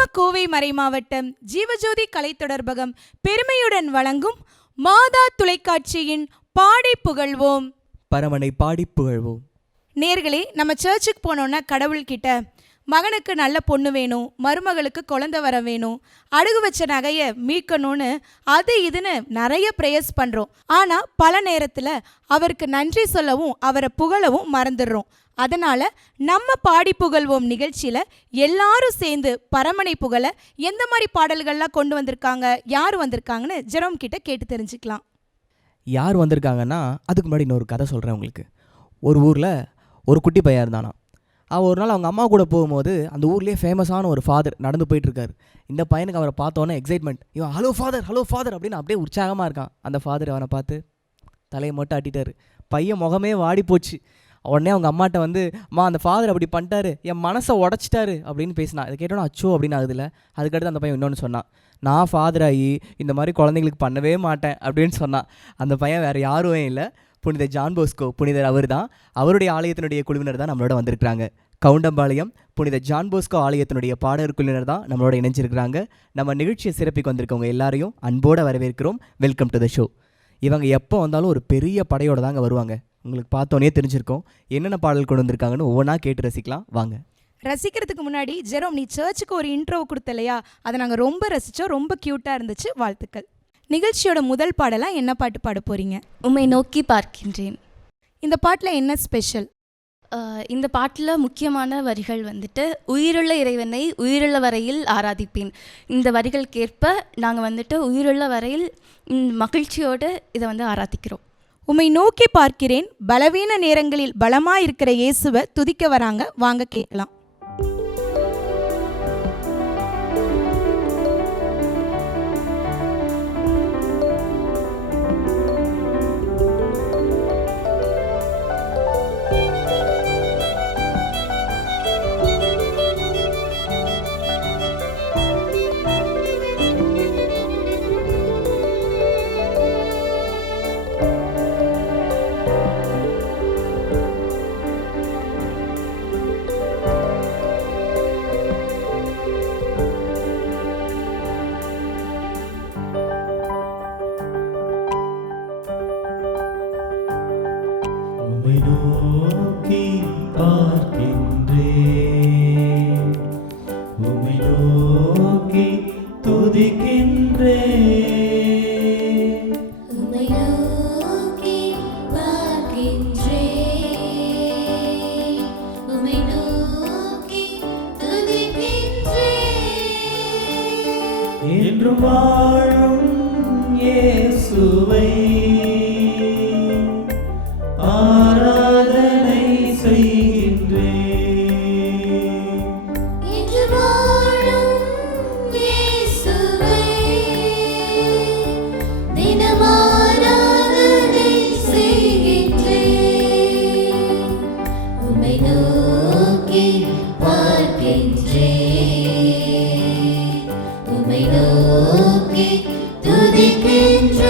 நம்ம கோவை மறைமாவட்டம் ஜீவஜோதி கலை தொடர்பகம் பெருமையுடன் வழங்கும் மாதா தொலைக்காட்சியின் பாடி புகழ்வோம். பரமனை பாடி புகழ்வோம். நேர்களே, நம்ம சர்ச்சுக்கு போனோன்னா கடவுள்கிட்ட மகனுக்கு நல்ல பொண்ணு வேணும், மருமகளுக்கு குழந்தை வர வேணும், அடகு வச்ச நகையை மீட்கணும்னு அது இதுன்னு நிறைய ப்ரேயர்ஸ் பண்ணுறோம். ஆனால் பல நேரத்தில் அவருக்கு நன்றி சொல்லவும் அவரை புகழவும் மறந்துடுறோம். அதனால் நம்ம பாடி புகழ்வோம் நிகழ்ச்சியில் எல்லாரும் சேர்ந்து பரமனை புகழ எந்த மாதிரி பாடல்கள்லாம் கொண்டு வந்திருக்காங்க, யார் வந்திருக்காங்கன்னு ஜெரோம் கிட்ட கேட்டு தெரிஞ்சுக்கலாம். யார் வந்திருக்காங்கன்னா, அதுக்கு முன்னாடி இன்னொரு கதை சொல்கிறேன் உங்களுக்கு. ஒரு ஊரில் ஒரு குட்டி பையன் இருந்தானா. அவன் ஒரு நாள் அவங்க அம்மா கூட போகும்போது அந்த ஊர்லேயே ஃபேமஸான ஒரு ஃபாதர் நடந்து போயிட்டுருக்காரு. இந்த பையனுக்கு அவரை பார்த்தோன்னே எக்ஸைட்மெண்ட், இவன் ஹலோ ஃபாதர் அப்படின்னு அப்படியே உற்சாகமாக இருக்கான். அந்த ஃபாதர் அவனை பார்த்து தலையை மட்டும் ஆட்டிட்டார். பையன் முகமே வாடி போச்சு. உடனே அவங்க அம்மாட்ட வந்து, அம்மா அந்த ஃபாதர் அப்படி பண்ணிட்டாரு, என் மனசை உடச்சிட்டாரு அப்படின்னு பேசினான். இதை கேட்டோன்னா அச்சோ அப்படின்னு ஆகுதுல்ல. அதுக்கடுத்து அந்த பையன் இன்னொன்று சொன்னான், நான் ஃபாதர் ஆகி இந்த மாதிரி குழந்தைங்களுக்கு பண்ணவே மாட்டேன் அப்படின்னு சொன்னான். அந்த பையன் வேறு யாரும் இல்லை, புனித ஜான் போஸ்கோ புனிதர். அவர் தான், அவருடைய ஆலயத்தினுடைய குழுவினர் தான் நம்மளோட வந்திருக்கிறாங்க. கவுண்டம்பாளையம் புனித ஜான் போஸ்கோ ஆலயத்தினுடைய பாடகர் குழுவினர் தான் நம்மளோட இணைஞ்சிருக்கிறாங்க. நம்ம நிகழ்ச்சியை சிறப்பிக்க வந்திருக்கவங்க எல்லாரையும் அன்போடு வரவேற்கிறோம். Welcome to the show. இவங்க எப்போ வந்தாலும் ஒரு பெரிய படையோடு தாங்க வருவாங்க. உங்களுக்கு பார்த்தோன்னே தெரிஞ்சிருக்கோம். என்னென்ன பாடல் கொண்டு வந்திருக்காங்கன்னு ஒவ்வொன்றா கேட்டு ரசிக்கலாம் வாங்க. ரசிக்கிறதுக்கு முன்னாடி ஜெரோம், நீ சர்ச்சுக்கு ஒரு இன்ட்ரோ கொடுத்த இல்லையா, அதை நாங்கள் ரொம்ப ரசித்தோம். ரொம்ப க்யூட்டாக இருந்துச்சு. வாழ்த்துக்கள். நிகழ்ச்சியோட முதல் பாடலாம் என்ன பாட்டு பாட போகிறீங்க? உம்மை நோக்கி பார்க்கின்றேன். இந்த பாட்டில் என்ன ஸ்பெஷல்? இந்த பாட்டில் முக்கியமான வரிகள் வந்துட்டு, உயிருள்ள இறைவனை உயிருள்ள வரையில் ஆராதிப்பேன். இந்த வரிகளுக்கேற்ப நாங்கள் வந்துட்டு உயிருள்ள வரையில் மகிழ்ச்சியோடு இதை வந்து ஆராதிக்கிறோம். உம்மை நோக்கி பார்க்கிறேன், பலவீன நேரங்களில் பலமாயிருக்கிற இயேசுவை துதிக்க வராங்க. வாங்க கேட்கலாம். என்று வாழும் இயேசுவை ஆராதனை செய்கின்றேன். என்று வாழும் இயேசுவை தினம் ஆராதனை செய்கின்றேன். உம்மை நோக்கி பார்க்கின்றேன், உம்மை நோக்கி துதிக்கின்றேன்.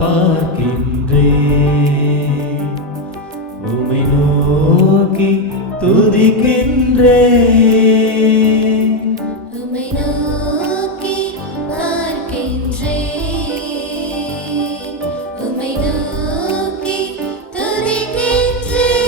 பார்க்கின்றேன், உம்மை நோக்கி துதிக்கின்றேன். உம்மை நோக்கி பார்க்கின்றேன், உம்மை நோக்கி துதிக்கின்றேன்.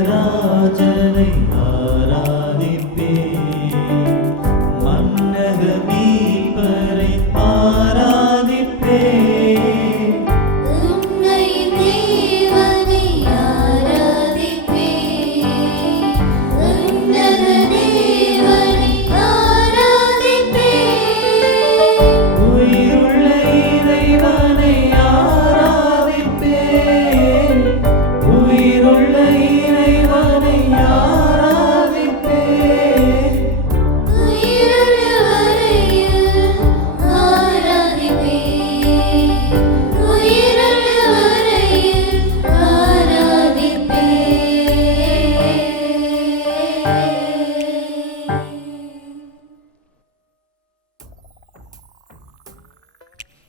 விண்ணகராஜனை ஆராதிப்பேன், மன்னக மீட்பரை ஆராதிப்பேன். உம்மை தேவனை ஆராதிப்பேன், உன்னத தேவனை ஆராதிப்பேன். உயிருள்ள இறைவனை ஆராதிப்பேன், உயிருள்ள இறைவனை ஆராதிப்பேன். உயிருள்ள வரையில் ஆராதிப்பேன், உயிருள்ள வரையில் ஆராதிப்பேன்.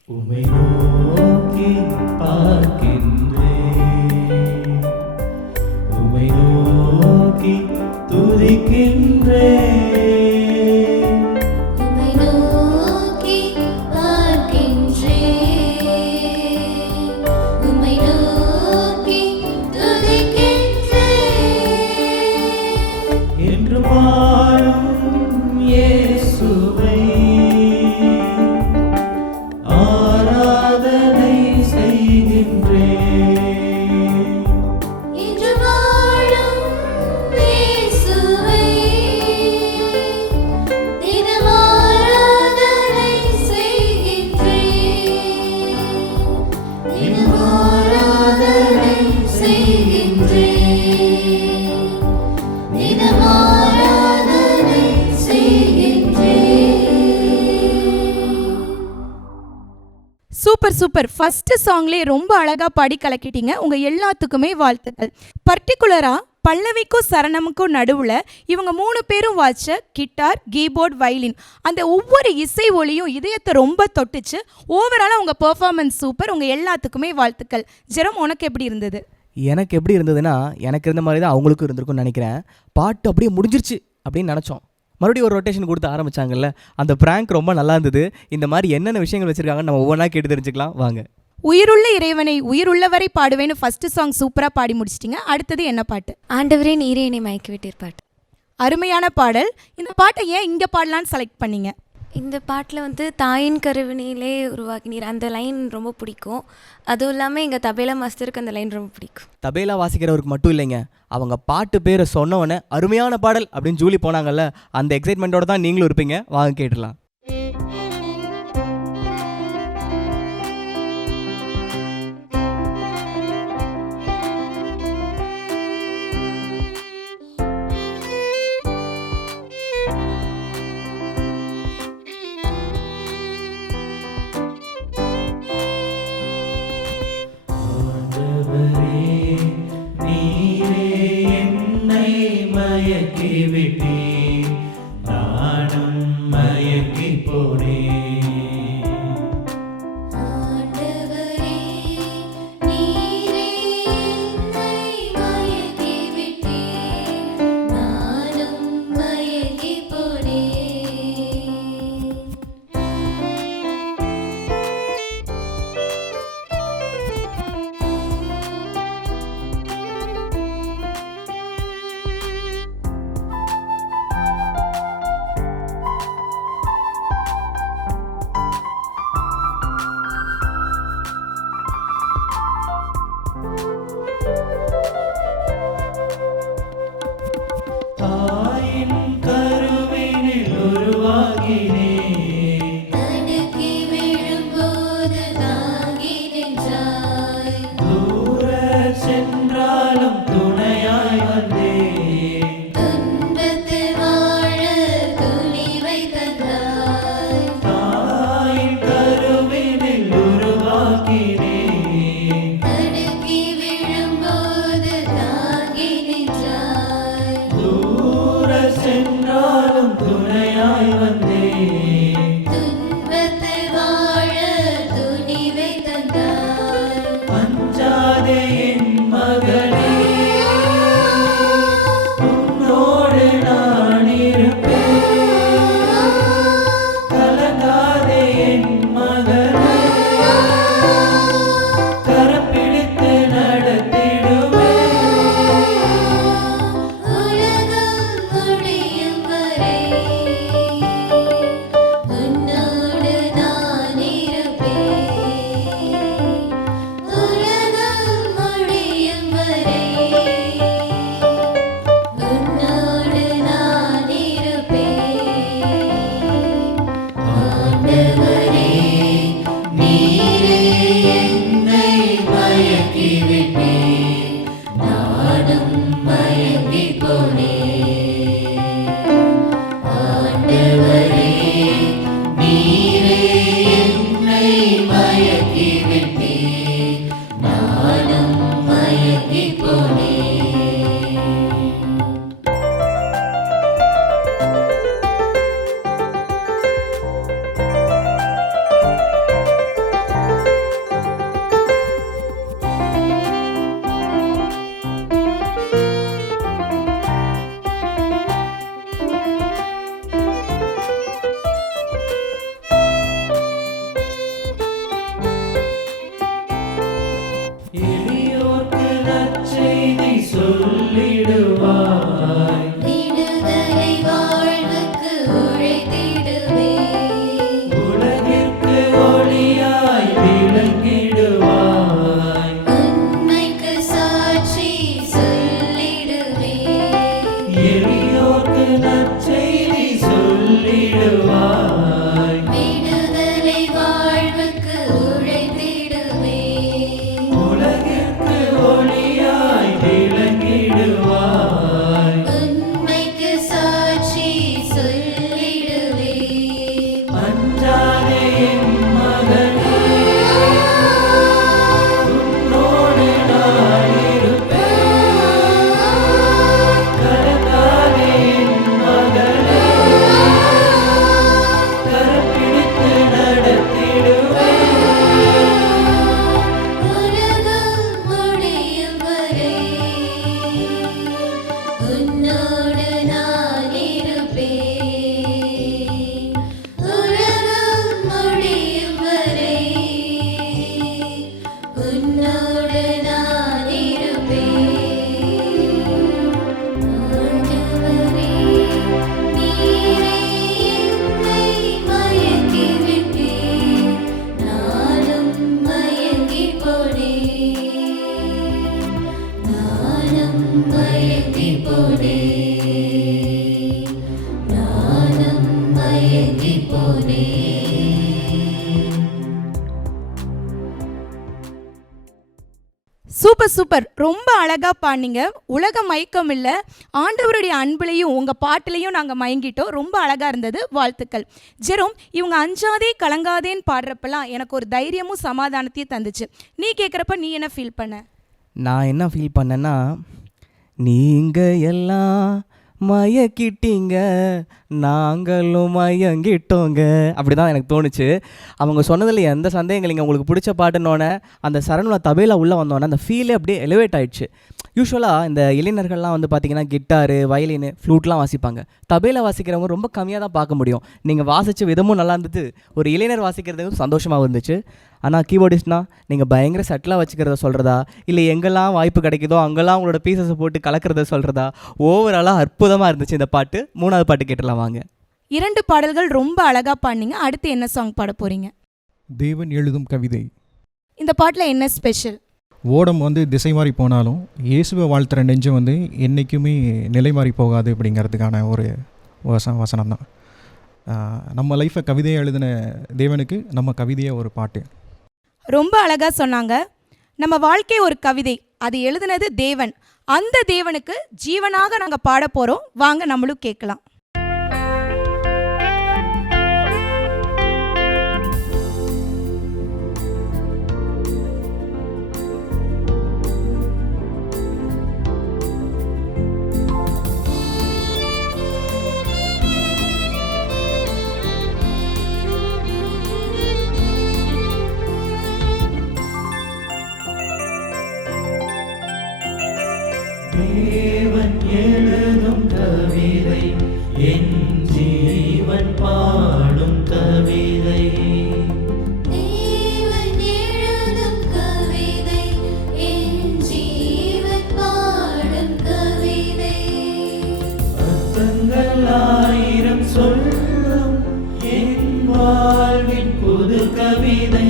உம்மை நோக்கி பார்க்கின்றேன், உம்மை நோக்கி துதிக்கின்றேன். உம்மை நோக்கி பார்க்கின்றேன், உம்மை நோக்கி துதிக்கின்றேன். என்று வாழும் இயேசுவை ஆராதனை செய்கின்றேன். இன்று வாழும் இயேசுவை தினம் ஆராதனை செய்கின்றேன், தினம் ஆராதனை செய்கின்றேன், தினம் ஆராதனை செய்கின்றேன். Super super. ஃபர்ஸ்ட் சாங்லேயே ரொம்ப அழகா பாடி கலக்கிட்டீங்க. உங்க எல்லாத்துக்குமே வாழ்த்துக்கள். பர்டிகுலரா பல்லவிக்கும் சரணமுக்கும் நடுவில் இவங்க 3 பேரும் வாச்ச கிட்டார், கீபோர்ட், வயலின், அந்த ஒவ்வொரு இசை ஒலியும் இதயத்தை ரொம்ப தொட்டுச்சு. ஓவராலாக உங்கள் பெர்ஃபார்மன்ஸ் சூப்பர். உங்கள் எல்லாத்துக்குமே வாழ்த்துக்கள். ஜெரம், உனக்கு எப்படி இருந்தது? எனக்கு எப்படி இருந்ததுன்னா, எனக்கு இருந்த மாதிரி தான் அவங்களுக்கும் இருந்திருக்கும்னு நினைக்கிறேன். பாட்டு அப்படியே முடிஞ்சிருச்சு அப்படின்னு நினச்சோம். மறுபடியும் ஒரு ரொட்டேஷன் கொடுத்து ஆரம்பிச்சாங்கல்ல, அந்த ப்ராங்க் ரொம்ப நல்லா இருந்தது. இந்த மாதிரி என்னென்ன விஷயங்கள் வச்சுருக்காங்கன்னு நம்ம ஒவ்வொன்றா கேட்டு தெரிஞ்சுக்கலாம் வாங்க. உயிருள்ள இறைவனை உயிருள்ளவரை பாடுவேன்னு ஃபர்ஸ்ட் சாங் சூப்பராக பாடி முடிச்சிட்டிங்க. அடுத்தது என்ன பாட்டு? ஆண்டவரே நீரே என்னை மயக்கி விட்டீர் பாட்டு. அருமையான பாடல். இந்த பாட்டை ஏன் இங்கே பாடலான்னு செலக்ட் பண்ணீங்க? இந்த பாட்டில் வந்து தாயின் கருவினிலே உருவாக்கினீர் அந்த லைன் ரொம்ப பிடிக்கும். அதுவும் இல்லாமல் எங்கள் தபேலா மாஸ்டருக்கு அந்த லைன் ரொம்ப பிடிக்கும். தபேலா வாசிக்கிறவருக்கு மட்டும் இல்லைங்க, அவங்க பாட்டு பேரை சொன்னவொடனே அருமையான பாடல் அப்படின்னு ஜூலி போனாங்கல்ல, அந்த எக்ஸைட்மெண்ட்டோட தான் நீங்களும் இருப்பீங்க. வாங்க கேட்டுடலாம். ஆண்டவரே, நீரே என்னை மயக்கி விட்டீர், நானும் மயக்கி போனேன். ஆண்டவரே நீரே என்னை மயக்கி தாயின் கருவினில் உருவாகினே தடுக்கி விழும்போது தாங்கி நின்றாய் தூர சென்றாலும் துணையாய் வந்தே துன்பத்தில் வாழ துணிவை தந்தாய் தாயின் கருவினில் உருவாகினே தடுக்கி விழும்போது தாங்கி நின்றாய் தூர சென்றாலும் துணையாய் வந்தே துன்பத்தில் வாழ துணிவை தந்தாய் அஞ்சாதே என் மகனே உன்னோடு நான் இருப்பேன் கலங்காதே என் மகனே கரம் பிடித்து நடத்திடுவேன் உலகம் முடியும் வரை உன்னோடு நான் இருப்பேன் உலகம் முடியும் வரை உன்னோடு நான் இருப்பேன் ஆண்டவரே நீரே என்னை மயக்கி விட்டீர் நானும் மயங்கி போனேன் ஆண்டவரே நீரே என்னை மயக்கி விட்டீர் நானும் மயங்கி போனேன் எளியோர்க்கு நற்செய்தி சொல்லிடுவாய் விடுதலை வாழ்வுக்கு உழைத்திடுவேன் உலகிற்கு ஒளியாய் விளங்கிடுவாய் உண்மைக்கு சாட்சி சொல்லிடுவேன் எளியோர்க்கு நற்செய்தி சொல்லிடுவாய் விடுதலை வாழ்வுக்கு உழைத்திடுவேன் உலகிற்கு ஒளியாய் விளங்கிடுவாய் உண்மைக்கு சாட்சி சொல்லிடுவேன் அஞ்சாதே என் மகனே உன்னோடு நான் இருப்பேன் கலங்காதே என் மகனே கரம் பிடித்து நடத்திடுவேன் உலகம் முடியும் வரை உன்னோடு நான் இருப்பேன் உலகம் முடியும் வரை உன்னோடு நான் இருப்பேன் ஆண்டவரே நீரே என்னை மயக்கி விட்டீர் நானும் மயங்கி போனேன் நானும் மயங்கி போனேன் நானும் மயங்கி போனேன் சூப்பர் சூப்பர், ரொம்ப அழகாக பாடினீங்க. உலக மயக்கம் இல்லை, ஆண்டவருடைய அன்புலையும் உங்கள் பாட்டுலையும் நாங்கள் மயங்கிட்டோம். ரொம்ப அழகாக இருந்தது, வாழ்த்துக்கள். ஜெரோம், இவங்க அஞ்சாதே கலங்காதேன்னு பாடுறப்பெல்லாம் எனக்கு ஒரு தைரியமும் சமாதானத்தையும் தந்துச்சு. நீ கேட்குறப்ப நீ என்ன ஃபீல் பண்ண? நான் என்ன ஃபீல் பண்ணேன்னா, நீங்கள் எல்லாம் மயக்கிட்டீங்க, நாங்களும் மயங்கிட்டோங்க, அப்படி தான் எனக்கு தோணுச்சு. அவங்க சொன்னதில் எந்த சந்தேகங்கள் இல்லைங்க. உங்களுக்கு பிடிச்ச பாட்டுனோடனே அந்த சரணுல தபேலா உள்ளே வந்தோடனே அந்த ஃபீலே அப்படியே எலிவேட் ஆயிடுச்சு. யூஸ்வலாக இந்த இளைஞர்கள்லாம் வந்து பார்த்திங்கன்னா கிட்டாரு, வயலின், ஃப்ளூட்லாம் வாசிப்பாங்க. தபேலா வாசிக்கிறவங்க ரொம்ப கம்மியாக தான் பார்க்க முடியும். நீங்கள் வாசித்த விதமும் நல்லா இருந்தது, ஒரு இளைஞர் வாசிக்கிறதுக்கும் சந்தோஷமாக இருந்துச்சு. ஆனால் கீபோர்டிஸ்ட்னா நீங்கள் பயங்கர செட்டிலாக வச்சுக்கிறத சொல்கிறதா, இல்லை எங்கெல்லாம் வாய்ப்பு கிடைக்குதோ அங்கெல்லாம் உங்களோட பீசஸை போட்டு கலக்கிறத சொல்கிறதா, ஓவராலாக அற்புதமாக இருந்துச்சு இந்த பாட்டு. மூணாவது பாட்டு கேட்டலாம் வாங்க. 2 பாடல்கள் ரொம்ப அழகாக பாடினீங்க. அடுத்து என்ன சாங் பாட போகிறீங்க? தேவன் எழுதும் கவிதை. இந்த பாட்டில் என்ன ஸ்பெஷல்? ஓடம் வந்து திசை மாறி போனாலும் இயேசுவை வாழ்த்துற நெஞ்சம் வந்து என்றைக்குமே நிலை மாறி போகாது அப்படிங்கிறதுக்கான ஒரு வசனம் தான். நம்ம லைஃப்பை கவிதையை எழுதின தேவனுக்கு நம்ம கவிதையை ஒரு பாட்டு. ரொம்ப அழகாக சொன்னாங்க. நம்ம வாழ்க்கை ஒரு கவிதை, அது எழுதுனது தேவன். அந்த தேவனுக்கு ஜீவனாக நாங்கள் பாட போகிறோம். வாங்க நம்மளும் கேட்கலாம். தேவன் எழுதும் கவிதை என் ஜீவன் பாடும் கவிதை. தேவன் எழுதும் கவிதை என் ஜீவன் பாடும் கவிதை. அர்த்தங்கள் ஆயிரம் சொல்லும் என் வாழ்வின் புது கவிதை.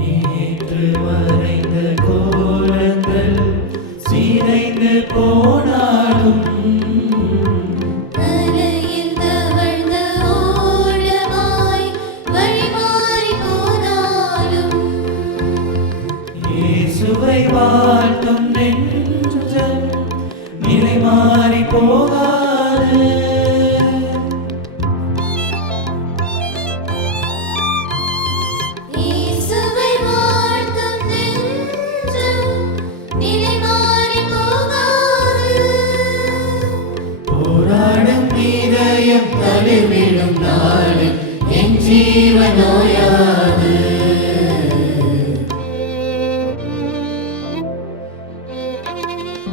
நேற்று வரைந்த கோலங்கள் சிதைந்து போனாலும் கரையில் தவழ்ந்த ஓடமாய் வழிமாறி போனாலும் இயேசுவை வாழ்த்தும் நெஞ்சம் நிலை மாறி போகாது. இயேசுவை வாழ்த்தும் நெஞ்சம் நிலை மாறி போகாது. போராடும் இதயம் தழுவிடும் நாளில் என் ஜீவனோயாது.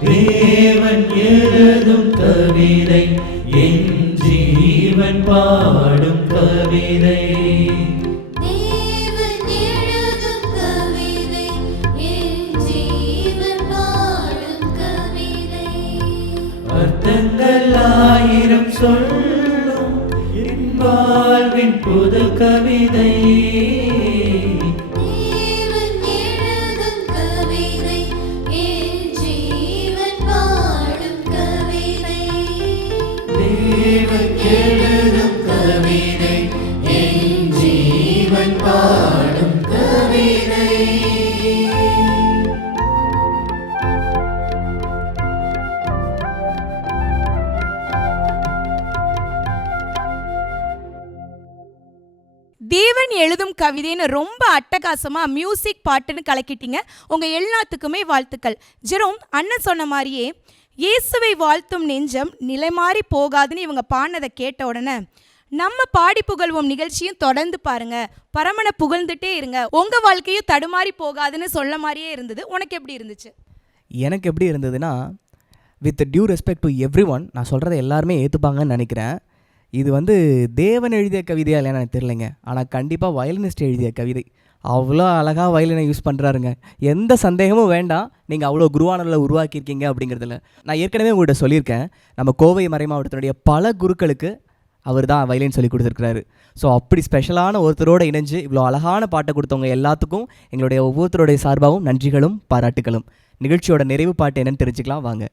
தேவன் எழுதும் கவிதை என் ஜீவன் பாடும் கவிதை. தேவன் எழுதும் கவிதை என் ஜீவன் பாடும் கவிதை. அர்த்தங்கள் ஆயிரம் சொல்லும் என் வாழ்வின் புது கவிதை. தேவன் எழுதும் கவிதை என் ஜீவன் பாடும் கவிதை. தேவன் எழுதும் கவிதை என் ஜீவன் பாடும் கவிதை. தேவன் எழுதும் கவிதைன்னு ரொம்ப அட்டகாசமாக மியூசிக் பாட்டுன்னு கலக்கிட்டீங்க. உங்கள் எல்லாத்துக்குமே வாழ்த்துக்கள். ஜெரோம் அண்ணன் சொன்ன மாதிரியே இயேசுவை வாழ்த்தும் நெஞ்சம் நிலைமாறி போகாதுன்னு இவங்க பாடினதை கேட்ட உடனே நம்ம பாடி புகழ்வோம் நிகழ்ச்சியும் தொடர்ந்து பாருங்க, பரமனை புகழ்ந்துட்டே இருங்க, உங்கள் வாழ்க்கையும் தடுமாறி போகாதுன்னு சொல்ல மாதிரியே இருந்தது. உனக்கு எப்படி இருந்துச்சு? எனக்கு எப்படி இருந்ததுன்னா, with due respect to everyone, நான் சொல்கிறத எல்லாருமே ஏற்றுப்பாங்கன்னு நினைக்கிறேன். இது வந்து தேவன் எழுதிய கவிதையா இல்லைன்னு எனக்கு தெரியலைங்க. ஆனால் கண்டிப்பாக வயலினிஸ்ட் எழுதிய கவிதை. அவ்வளோ அழகாக வயலினை யூஸ் பண்ணுறாருங்க. எந்த சந்தேகமும் வேண்டாம், நீங்கள் அவ்வளோ குருவானரில் உருவாக்கியிருக்கீங்க அப்படிங்கிறதுல. நான் ஏற்கனவே உங்கள்கிட்ட சொல்லியிருக்கேன், நம்ம கோவை மறை மாவட்டத்தினுடைய பல குருக்களுக்கு அவர் தான் வயலின் சொல்லி கொடுத்துருக்கிறாரு. ஸோ அப்படி ஸ்பெஷலான ஒருத்தரோடு இணைஞ்சு இவ்வளோ அழகான பாட்டை கொடுத்தவங்க எல்லாத்துக்கும் எங்களுடைய ஒவ்வொருத்தருடைய சார்பாகவும் நன்றிகளும் பாராட்டுகளும். நிகழ்ச்சியோட நிறைவு பாட்டு என்னன்னு தெரிஞ்சுக்கலாம் வாங்க.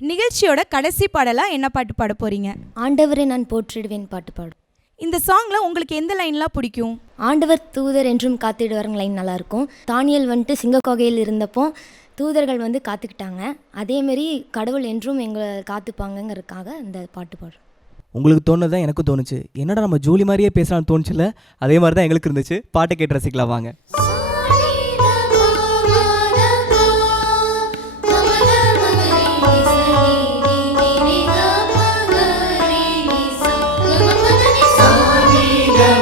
நிகழ்ச்சியோட கடைசி பாடலாக என்ன பாட்டு பாட போகிறீங்க? ஆண்டவரை நான் போற்றிடுவேன் பாட்டு பாடும். இந்த சாங்கில் உங்களுக்கு எந்த லைன்லாம் பிடிக்கும்? ஆண்டவர் தூதர் என்றும் காத்திடுவாருங்க லைன் நல்லாயிருக்கும். தானியல் வந்துட்டு சிங்கக்கோகையில் இருந்தப்போ தூதர்கள் வந்து காத்துக்கிட்டாங்க, அதேமாரி கடவுள் என்றும் எங்களை காத்துப்பாங்கங்கிறதுக்காக இந்த பாட்டு பாடுறோம். உங்களுக்கு தோணுது தான் எனக்கும் தோணுச்சு. என்னடா நம்ம ஜூலி மாதிரியே பேசலாம்னு தோணுச்சுல, அதே மாதிரி தான் எங்களுக்கு இருந்துச்சு. பாட்டை கேட்டு ரசிக்கலாம் வாங்க. Sa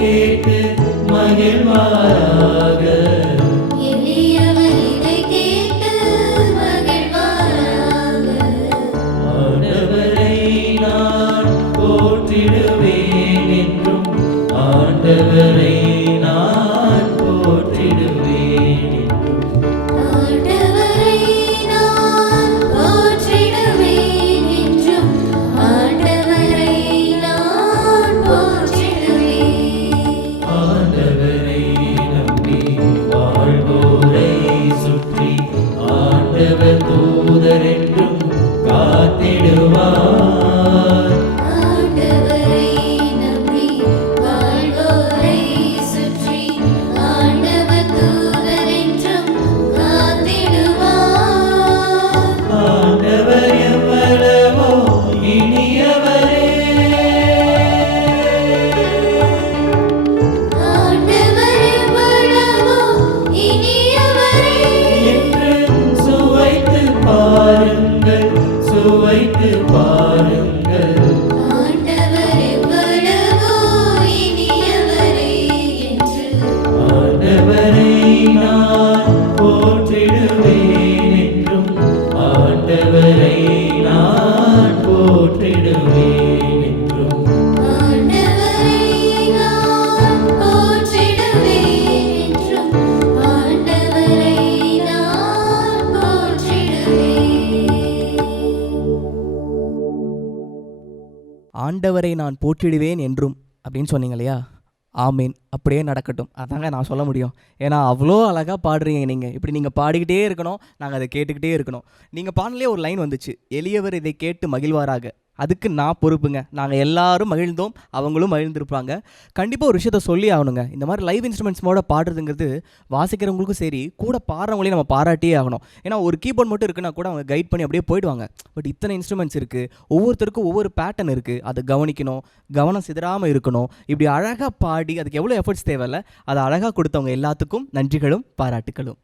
கேட்டு மகிழ்வாராக. எளியவர் இதை கேட்டு மகிழ்வாராக. ஆண்டவரை நான் போற்றிடுவேன் என்றும், ஆண்டவரை நான் போற்றிடுவேன் என்றும். ஆண்டவரை நான் போற்றிடுவேன் என்றும், ஆண்டவரை நான் போற்றிடுவேன். ஆண்டவரை நம்பி வாழ்வோரை சுற்றி ஆண்டவர் தூதர் என்றும் காத்திடுவார். ஆண்டவரை நம்பி வாழ்வோரை சுற்றி ஆண்டவர் தூதர் என்றும் காத்திடுவார். ஆண்டவர் எவ்வளவோ இனியவரே, ஆண்டவர் எவ்வளவோ இனியவரே, என்றும் சுவைத்து பாருங்கள், சுவைத்து பாருங்கள். ஆண்டவர் எவ்வளவோ இனியவரே என்று ஆண்டவரை நான் போற்றிடுவேன் என்றும், ஆண்டவரை நான் போற்றிடுவேன் என்றும். ஆண்டவரை நான் போற்றிடுவேன் என்றும், ஆண்டவரை நான் போற்றிடுவேன். ஆண்டவரை நான் போற்றிடுவேன் என்றும் அப்படின்னு சொன்னீங்க இல்லையா? ஆமீன், அப்படியே நடக்கட்டும். அதாங்க நான் சொல்ல முடியும். ஏன்னா அவ்வளோ அழகாக பாடுறீங்க நீங்கள். இப்படி நீங்கள் பாடிக்கிட்டே இருக்கணும், நாங்கள் அதை கேட்டுக்கிட்டே இருக்கணும். நீங்கள் பாடலே ஒரு லைன் வந்துச்சு, எளியவர் இதை கேட்டு மகிழ்வாராக. அதுக்கு நான் பொறுப்புங்க. நாங்கள் எல்லாரும் மகிழ்ந்தோம், அவங்களும் மகிழ்ந்திருப்பாங்க. கண்டிப்பாக ஒரு விஷயத்த சொல்லி ஆகணுங்க. இந்த மாதிரி லைவ் இன்ஸ்ட்ருமெண்ட்ஸோட பாடுறதுங்கிறது வாசிக்கிறவங்களுக்கும் சரி, கூட பாடுறவங்களையும் நம்ம பாராட்டியே ஆகணும். ஏன்னா ஒரு கீபோர்ட் மட்டும் இருக்குன்னா கூட அவங்க கைட் பண்ணி அப்படியே போயிடுவாங்க. பட் இத்தனை இன்ஸ்ட்ருமெண்ட்ஸ் இருக்குது, ஒவ்வொருத்தருக்கும் ஒவ்வொரு பேட்டர்ன் இருக்குது, அதை கவனிக்கணும், கவனம் சிதறாமல் இருக்கணும். இப்படி அழகாக பாடி அதுக்கு எவ்வளோ எஃபர்ட்ஸ் தேவையில்ல, அதை அழகாக கொடுத்தவங்க எல்லாத்துக்கும் நன்றிகளும் பாராட்டுகளும்.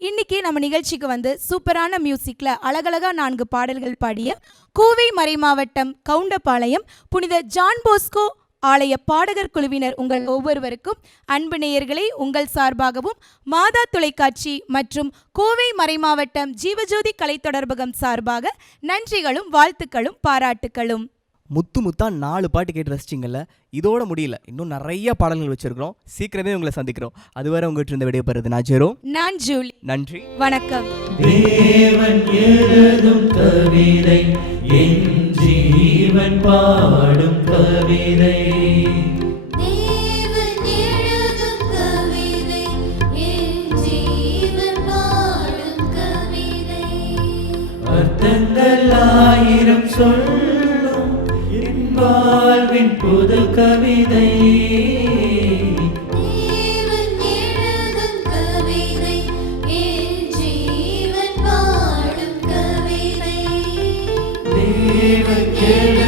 இன்னைக்கு நம்ம நிகழ்ச்சிக்கு வந்து சூப்பரான மியூசிக்ல அழகழகா 4 பாடல்கள் பாடிய கோவை மறைமாவட்டம் கவுண்டபாளையம் புனித ஜான் போஸ்கோ ஆலய பாடகர் குழுவினர் உங்கள் ஒவ்வொருவருக்கும் அன்பு நேயர்களை உங்கள் சார்பாகவும் மாதா தொலைக்காட்சி மற்றும் கோவை மறைமாவட்டம் ஜீவஜோதி கலைத்தொடர்பகம் சார்பாக நன்றிகளும் வாழ்த்துக்களும் பாராட்டுக்களும். முத்து முத்தா 4 பாட்டு கேட்டு ரசிச்சிங்கல்ல? இதோட முடியல, இன்னும் நிறைய பாடல்கள் வச்சிருக்கிறோம். சீக்கிரமே உங்களை சந்திக்கிறோம். அதுவரை உங்ககிட்ட இருந்து விடைபெறுது நான் ஜெரோ. நான் ஜூலி. நன்றி, வணக்கம். தேவன் எழுதும் கவிதை, என் ஜீவன் பாடும் கவிதை. தேவன் எழுதும் கவிதை, என் ஜீவன் பாடும் கவிதை. அர்த்தங்கள் 1000 சொல்லும் என் வாழ்வின் புது கவிதை. தேவன் எழுதும் கவிதை, என் ஜீவன் பாடும் கவிதை. தேவன் எழுதும்